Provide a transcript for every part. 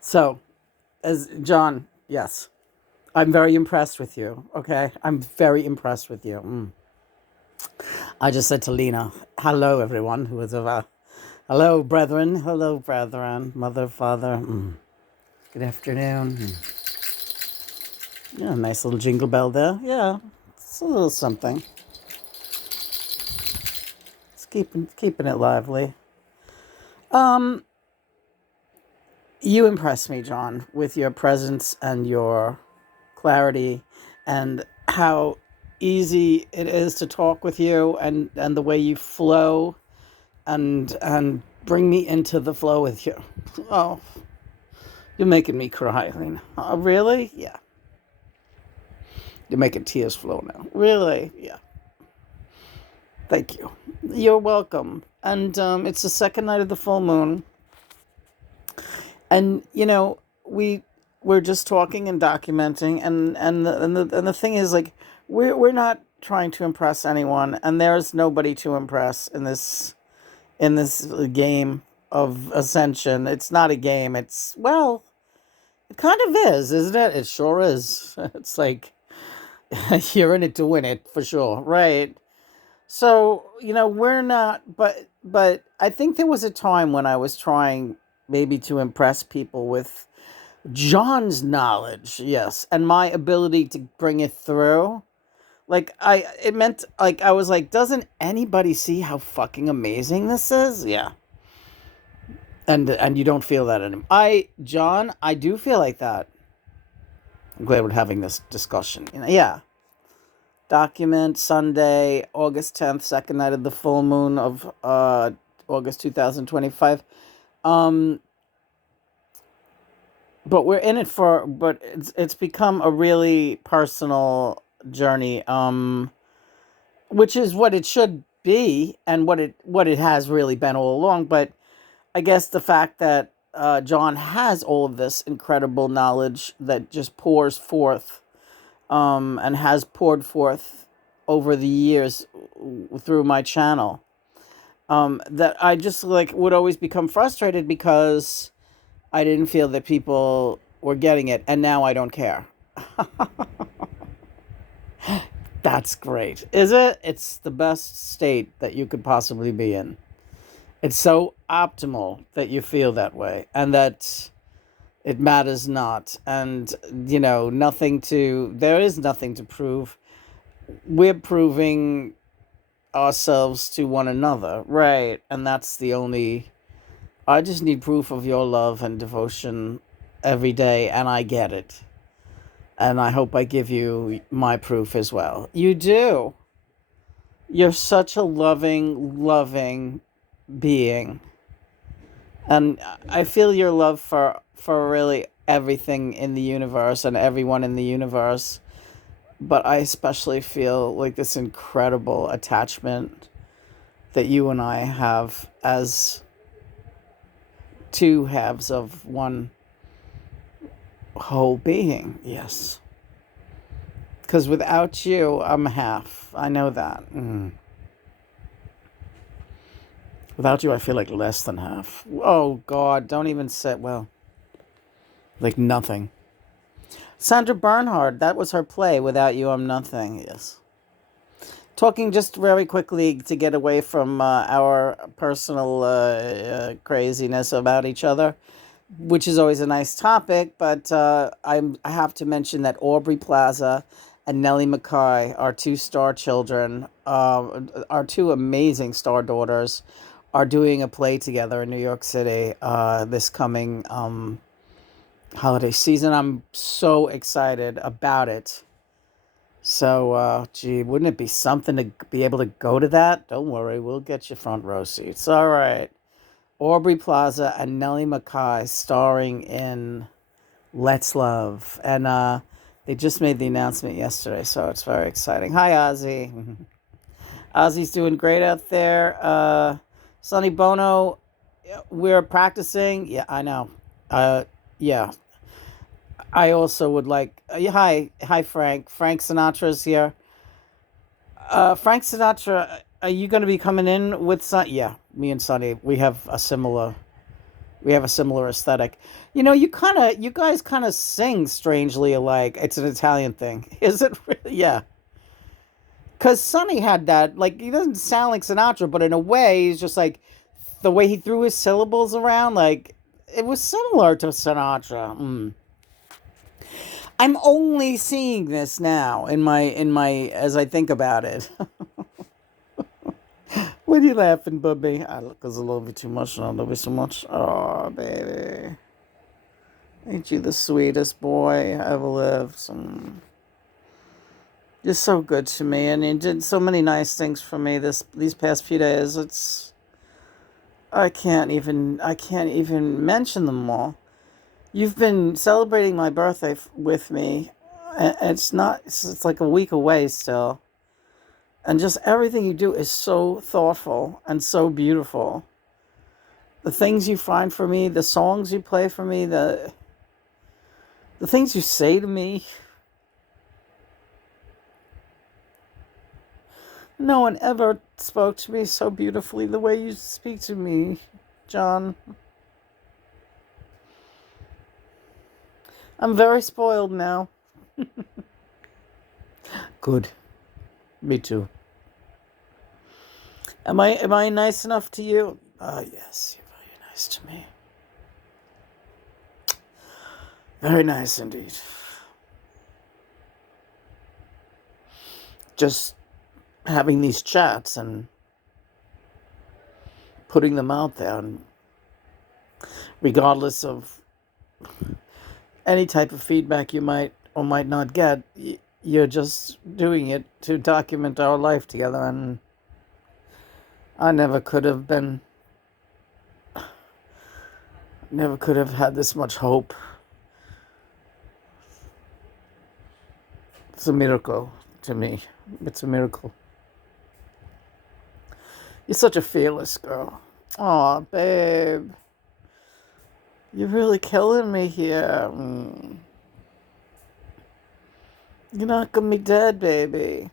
So, as John, yes, I'm very impressed with you. Okay, I'm very impressed with you. I just said to Lena, "Hello, everyone who is over. Hello, brethren, mother, father. Good afternoon." Yeah, nice little jingle bell there. Yeah, it's a little something. It's keeping it lively. Um, you impress me, John, with your presence and your clarity, and how easy it is to talk with you, and the way you flow and bring me into the flow with you. Oh, you're making me cry, Lena. Oh, really? Yeah. You're making tears flow now. Really? Yeah. Thank you. You're welcome. And it's the second night of the full moon, and we're just talking and documenting, and the thing is, like, we're not trying to impress anyone, and there's nobody to impress in this game of Ascension. It's not a game. It's, well, it kind of is, isn't it? It sure is. It's like you're in it to win it for sure, right? So, we're not, but I think there was a time when I was trying maybe to impress people with John's knowledge, yes, and my ability to bring it through. Like, it meant, like, I was like, doesn't anybody see how fucking amazing this is? Yeah. And you don't feel that anymore. John, I do feel like that. I'm glad we're having this discussion. Yeah. Document Sunday, August 10th, second night of the full moon of August 2025. Um, but we're in it but it's become a really personal journey, which is what it should be, and what it has really been all along. But I guess the fact that John has all of this incredible knowledge that just pours forth, and has poured forth over the years through my channel, that I just, like, would always become frustrated because I didn't feel that people were getting it, and now I don't care. That's great. Is it? It's the best state that you could possibly be in. It's so optimal that you feel that way, and that it matters not. And, there is nothing to prove. We're proving ourselves to one another, right? And that's the only. I just need proof of your love and devotion every day, and I get it. And I hope I give you my proof as well. You do. You're such a loving, loving being. And I feel your love for really everything in the universe and everyone in the universe. But I especially feel like this incredible attachment that you and I have as two halves of one whole being. Yes. Because without you, I'm half. I know that. Without you, I feel like less than half. Oh, God, don't even say, well, like nothing. Sandra Bernhard, that was her play, Without You, I'm Nothing. Yes. Talking just very quickly to get away from our personal craziness about each other, which is always a nice topic, but I have to mention that Aubrey Plaza and Nellie Mackay, our two star children, our two amazing star daughters, are doing a play together in New York City this coming holiday season. I'm so excited about it. So, gee, wouldn't it be something to be able to go to that? Don't worry, we'll get you front row seats. All right. Aubrey Plaza and Nellie Mackay starring in Let's Love. And they just made the announcement yesterday, so it's very exciting. Hi, Ozzy. Ozzy's doing great out there. Sonny Bono, we're practicing. Yeah, I know. Yeah. I also would like. Yeah, hi, Frank. Frank Sinatra's here. Frank Sinatra, are you going to be coming in with Son? Yeah, me and Sonny, we have a similar We have a similar aesthetic. You guys kind of sing strangely alike. It's an Italian thing. Is it really? Yeah. Because Sonny had that, like, he doesn't sound like Sinatra, but in a way, he's just like, the way he threw his syllables around, like, it was similar to Sinatra. I'm only seeing this now as I think about it. What are you laughing, Bubby? I look a little bit too much. Not a little bit too much. Oh, baby. Ain't you the sweetest boy I ever lived? You're so good to me, and you did so many nice things for me these past few days. I can't even mention them all. You've been celebrating my birthday with me. It's not. It's like a week away still, and just everything you do is so thoughtful and so beautiful. The things you find for me, the songs you play for me, the things you say to me. No one ever spoke to me so beautifully the way you speak to me, John. I'm very spoiled now. Good. Me too. Am I nice enough to you? Yes, you're very nice to me. Very nice indeed. Just having these chats and putting them out there, and regardless of any type of feedback you might or might not get, you're just doing it to document our life together. And I never could have had this much hope. It's a miracle to me. It's a miracle. You're such a fearless girl. Aw, babe. You're really killing me here. You're not gonna be dead, baby.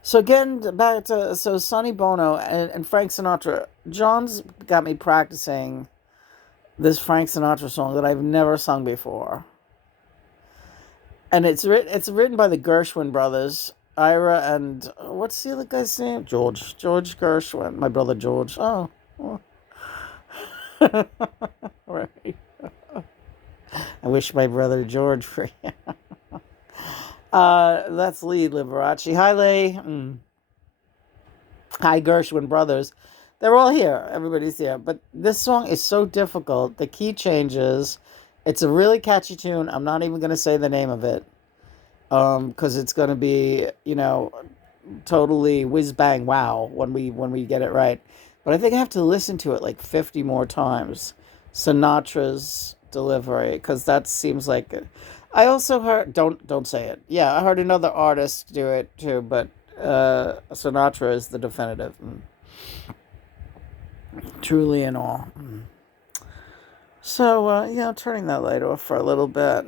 So getting back to Sonny Bono and Frank Sinatra. John's got me practicing this Frank Sinatra song that I've never sung before. And it's written by the Gershwin brothers, Ira and what's the other guy's name? George Gershwin. My brother George. Oh, well. Right. I wish my brother George for you. That's Lee Liberace. Hi, Lee. Hi, Gershwin brothers. They're all here. Everybody's here. But this song is so difficult. The key changes. It's a really catchy tune. I'm not even going to say the name of it. Because it's going to be, totally whiz bang wow when we get it right. But I think I have to listen to it like 50 more times. Sinatra's delivery, because that seems like it. I also heard, don't say it. Yeah, I heard another artist do it too, but Sinatra is the definitive. Truly and all. So yeah, turning that light off for a little bit,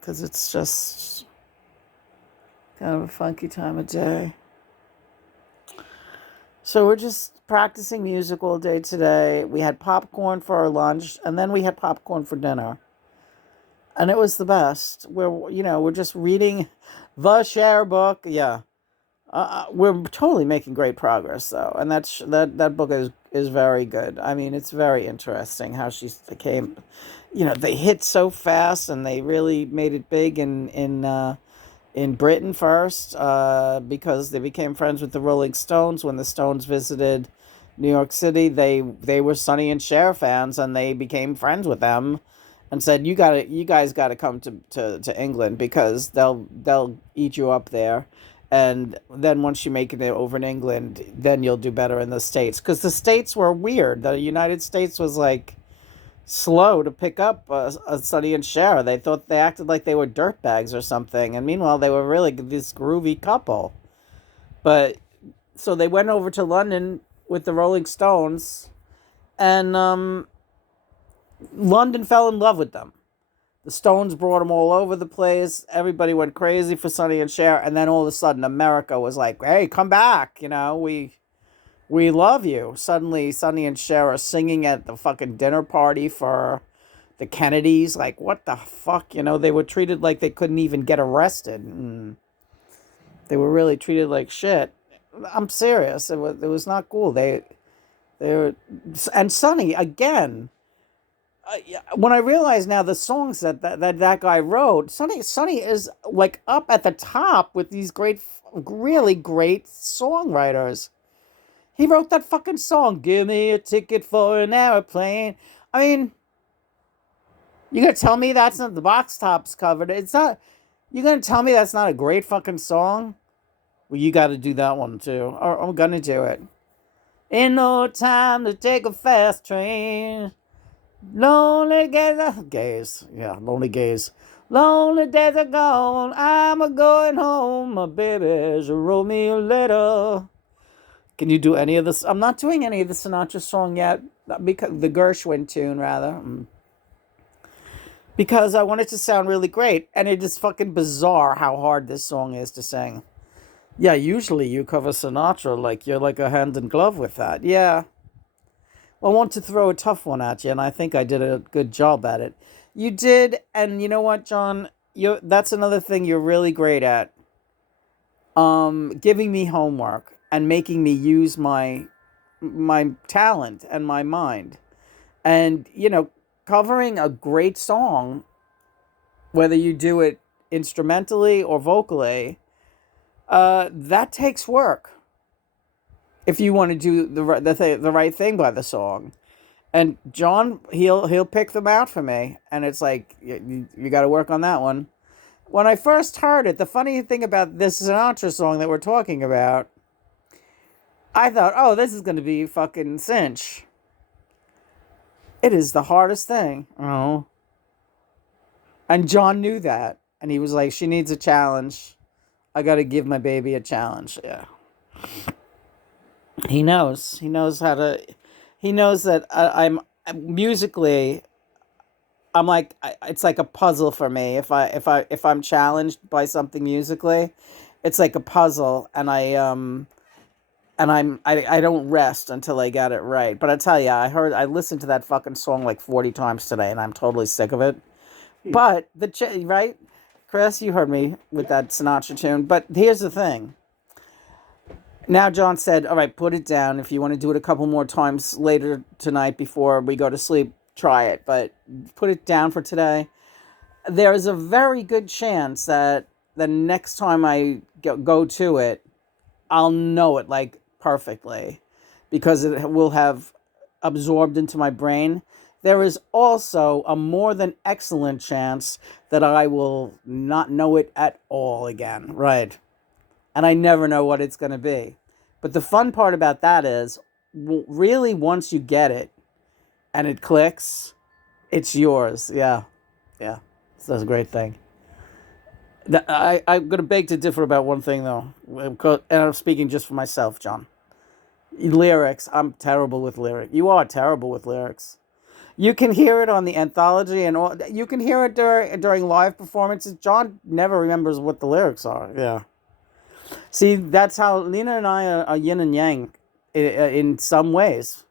because it's just kind of a funky time of day. So we're just practicing music all day today. We had popcorn for our lunch, and then we had popcorn for dinner. And it was the best. We're just reading the share book. Yeah. We're totally making great progress, though. And that book is very good. I mean, it's very interesting how she became, they hit so fast, and they really made it big in Britain first, because they became friends with the Rolling Stones. When the Stones visited New York City, they were Sonny and Cher fans, and they became friends with them, and said, you guys gotta come to England, because they'll eat you up there, and then once you make it over in England, then you'll do better in the States, because the States were weird. The United States was like slow to pick up a Sonny and Cher. They acted like they were dirtbags or something, and meanwhile they were really this groovy couple. But so they went over to London with the Rolling Stones, and London fell in love with them. The Stones brought them all over the place. Everybody went crazy for Sonny and Cher, and then all of a sudden America was like, "Hey, come back! We We love you. Suddenly, Sonny and Cher are singing at the fucking dinner party for the Kennedys. Like, what the fuck? You know, they were treated like they couldn't even get arrested. They were really treated like shit. I'm serious. It was not cool. They were, and Sonny again. When I realize now the songs that guy wrote, Sonny is like up at the top with these really great songwriters. He wrote that fucking song, "Give Me a Ticket for an Airplane." I mean, you gonna tell me that's not the box tops covered? It's not. You gonna tell me that's not a great fucking song? Well, you got to do that one too. Or I'm gonna do it. Ain't no time to take a fast train. Lonely gays. Yeah, lonely gays. Lonely days are gone. I'm a going home. My baby, she wrote me a letter. Can you do any of this? I'm not doing any of the Sinatra song yet, because the Gershwin tune rather, because I want it to sound really great, and it is fucking bizarre how hard this song is to sing. Yeah, usually you cover Sinatra like you're like a hand in glove with that. Yeah, I want to throw a tough one at you, and I think I did a good job at it. You did, and you know what, John? That's another thing you're really great at. Giving me homework and making me use my talent and my mind. And, covering a great song, whether you do it instrumentally or vocally, that takes work. If you want to do the right thing by the song, and John, he'll pick them out for me, and it's like you got to work on that one. When I first heard it, the funny thing about this Sinatra song that we're talking about, I thought, oh, this is going to be fucking cinch. It is the hardest thing. Oh. And John knew that. And he was like, she needs a challenge. I got to give my baby a challenge. Yeah. He knows. He knows how to. He knows that I'm musically. I'm like, it's like a puzzle for me. If I'm challenged by something musically, it's like a puzzle, and I don't rest until I get it right. But I tell you, I listened to that fucking song like 40 times today, and I'm totally sick of it. But right, Chris, you heard me with that Sinatra tune. But here's the thing. Now John said, all right, put it down. If you want to do it a couple more times later tonight before we go to sleep, try it. But put it down for today. There is a very good chance that the next time I go to it, I'll know it like perfectly, because it will have absorbed into my brain. There is also a more than excellent chance that I will not know it at all again. Right. And I never know what it's going to be. But the fun part about that is, really, once you get it and it clicks, it's yours. Yeah. Yeah. So that's a great thing. I'm going to beg to differ about one thing, though. And I'm speaking just for myself, John. Lyrics. I'm terrible with lyrics. You are terrible with lyrics. You can hear it on the anthology, and you can hear it during live performances. John never remembers what the lyrics are. Yeah. See, that's how Lena and I are yin and yang in some ways.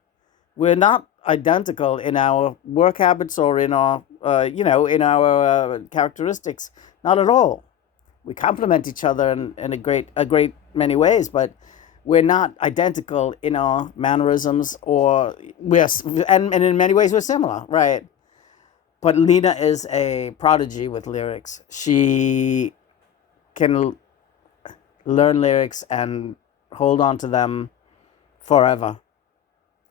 We're not identical in our work habits or in our, in our characteristics. Not at all. We complement each other in a great many ways, but we're not identical in our mannerisms, and in many ways we're similar, right? But Lena is a prodigy with lyrics. She can learn lyrics and hold on to them forever.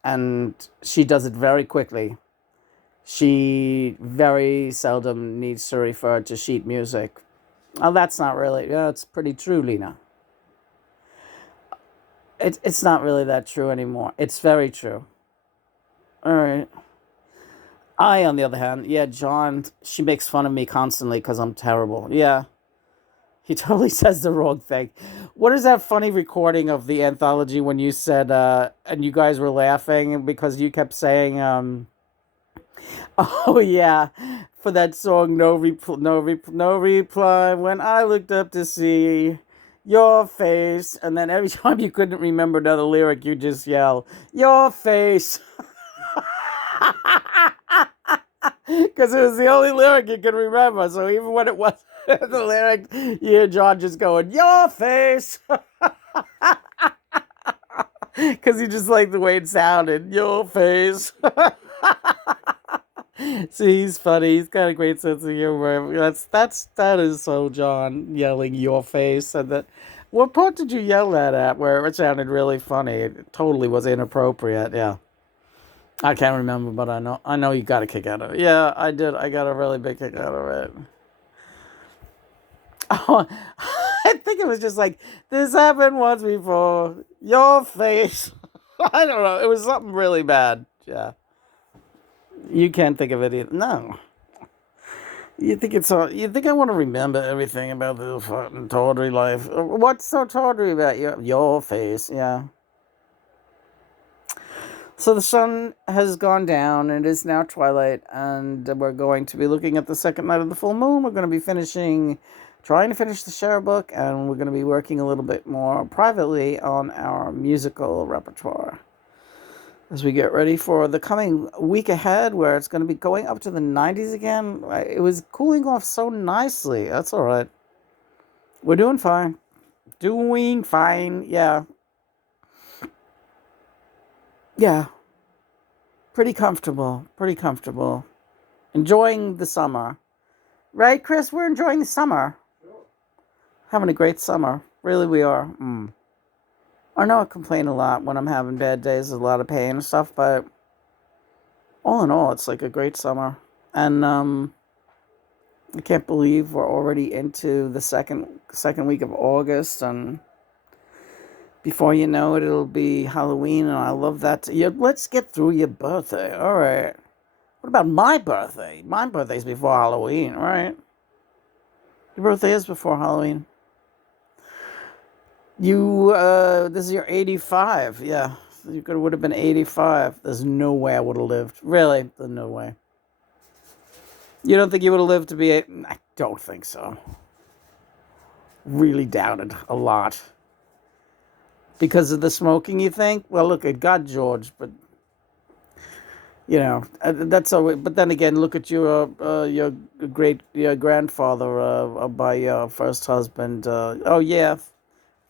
And she does it very quickly. She very seldom needs to refer to sheet music. Oh, that's not really, yeah, it's pretty true, Lena. It's not really that true anymore. It's very true. All right. On the other hand, yeah, John, she makes fun of me constantly because I'm terrible. Yeah. He totally says the wrong thing. What is that funny recording of the anthology when you said, and you guys were laughing because you kept saying, oh yeah, for that song, no reply, when I looked up to see your face. And then every time you couldn't remember another lyric, you just yell, your face. Because it was the only lyric you could remember. So even when it was the lyric, you hear John just going, your face. Because you just like the way it sounded, your face. See, he's funny. He's got a great sense of humor. That is so John yelling your face. And that, what part did you yell that at? Where it sounded really funny. It totally was inappropriate. Yeah, I can't remember, but I know you got a kick out of it. Yeah, I did. I got a really big kick out of it. Oh, I think it was just like this happened once before. Your face. I don't know. It was something really bad. Yeah, you can't think of it either. No. You think it's all? You think I want to remember everything about the fucking tawdry life? What's so tawdry about your face? Yeah. So the sun has gone down, and it is now twilight, and we're going to be looking at the second night of the full moon. We're going to be trying to finish the share book, and we're going to be working a little bit more privately on our musical repertoire as we get ready for the coming week ahead, where it's going to be going up to the 90s again. It was cooling off so nicely. That's all right. We're doing fine. Doing fine. Yeah. Yeah. Pretty comfortable. Pretty comfortable. Enjoying the summer. Right, Chris? We're enjoying the summer. Having a great summer. Really, we are. I know I complain a lot when I'm having bad days, a lot of pain and stuff, but all in all, it's like a great summer. And I can't believe we're already into the second week of August, and before you know it, it'll be Halloween, and I love that. Let's get through your birthday. All right. What about my birthday? My birthday's before Halloween, right? Your birthday is before Halloween. This is your 85. Yeah, would have been 85. There's no way I would have lived. Really, there's no way. You don't think you would have lived to be 8? I don't think so. Really doubted a lot. Because of the smoking, you think? Well, look at God, George, but that's always. But then again, look at your grandfather by your first husband. Oh yeah,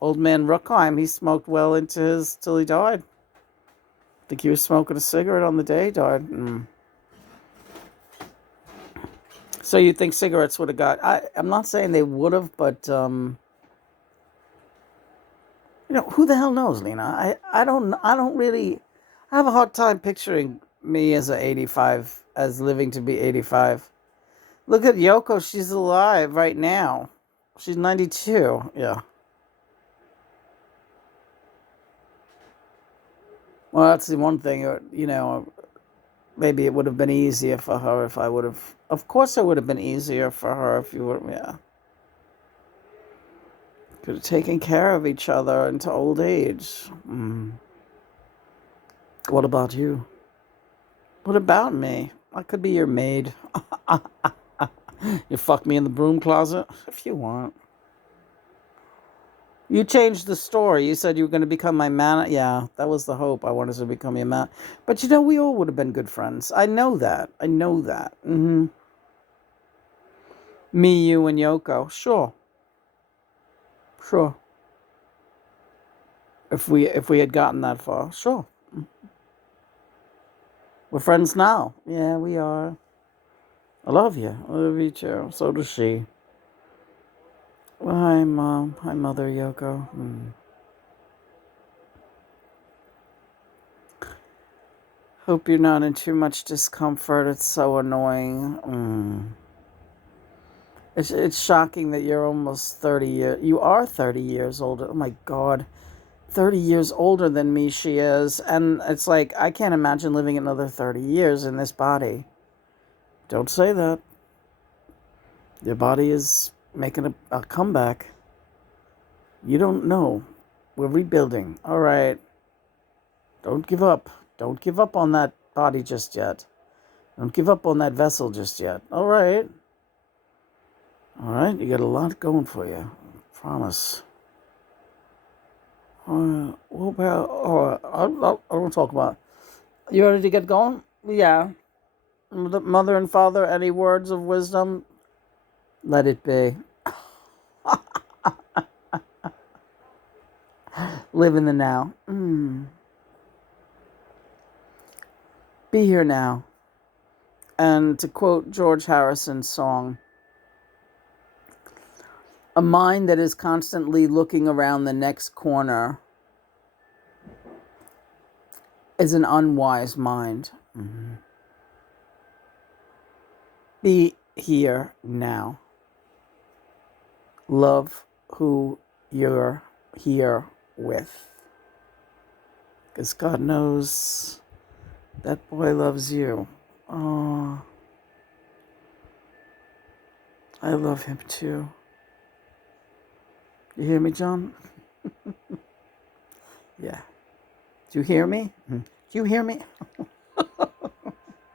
old man Ruckheim. He smoked well into till he died. I think he was smoking a cigarette on the day he died. So you think cigarettes would have got? I'm not saying they would have, but who the hell knows, Lena? I don't really. I have a hard time picturing me as living to be 85. Look at Yoko. She's alive right now. She's 92. Yeah. Well, that's the one thing. Maybe it would have been easier for her if I would have. Of course, it would have been easier for her if you would. Yeah. Could have taken care of each other into old age. What about you? What about me? I could be your maid. You fuck me in the broom closet if you want. You changed the story. You said you were going to become my man. Yeah, that was the hope. I wanted to become your man. But we all would have been good friends. I know that. Me, you, and Yoko. Sure. If we had gotten that far, sure. We're friends now. Yeah, we are. I love you. I love you too. So does she. Well, hi, Mom. Hi, Mother Yoko. Hope you're not in too much discomfort. It's so annoying. It's shocking that you're almost 30 years. You are 30 years older. Oh my God. 30 years older than me, she is. And it's like, I can't imagine living another 30 years in this body. Don't say that. Your body is making a comeback. You don't know. We're rebuilding. All right. Don't give up. Don't give up on that body just yet. Don't give up on that vessel just yet. All right. You got a lot going for you. I promise. What about? I don't talk about. You ready to get going? Yeah. Mother and father, any words of wisdom? Let it be. Live in the now. Be here now. And to quote George Harrison's song, a mind that is constantly looking around the next corner is an unwise mind. Be here now. Love who you're here with. Because God knows that boy loves you. Oh, I love him too. You hear me, John? Yeah. Do you hear me? Do you hear me?